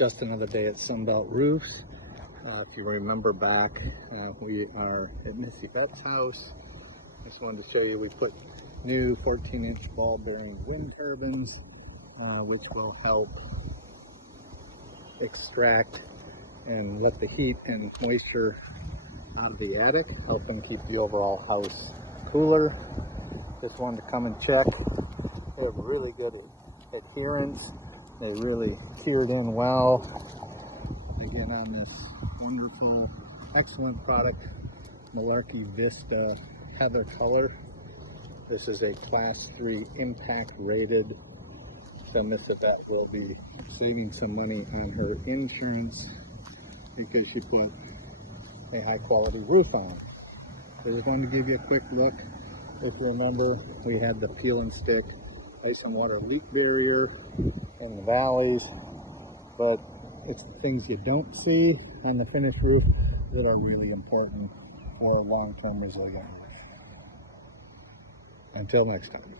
Just another day at Sunbelt Roofs. If you remember back, we are at Missy Bet's house. Just wanted to show you we put new 14-inch ball bearing wind turbines, which will help extract and let the heat and moisture out of the attic, help them keep the overall house cooler. Just wanted to come and check. They have really good adherence. They really cured in well. Again, on this wonderful, excellent product, Malarkey Vista Heather Color. This is a Class 3 impact rated. So Miss Yvette will be saving some money on her insurance because she put a high quality roof on. So I just wanted to give you a quick look. If you remember, we had the peel and stick ice and water leak barrier in the valleys, but it's the things you don't see on the finished roof that are really important for a long-term resilient roof. Until next time.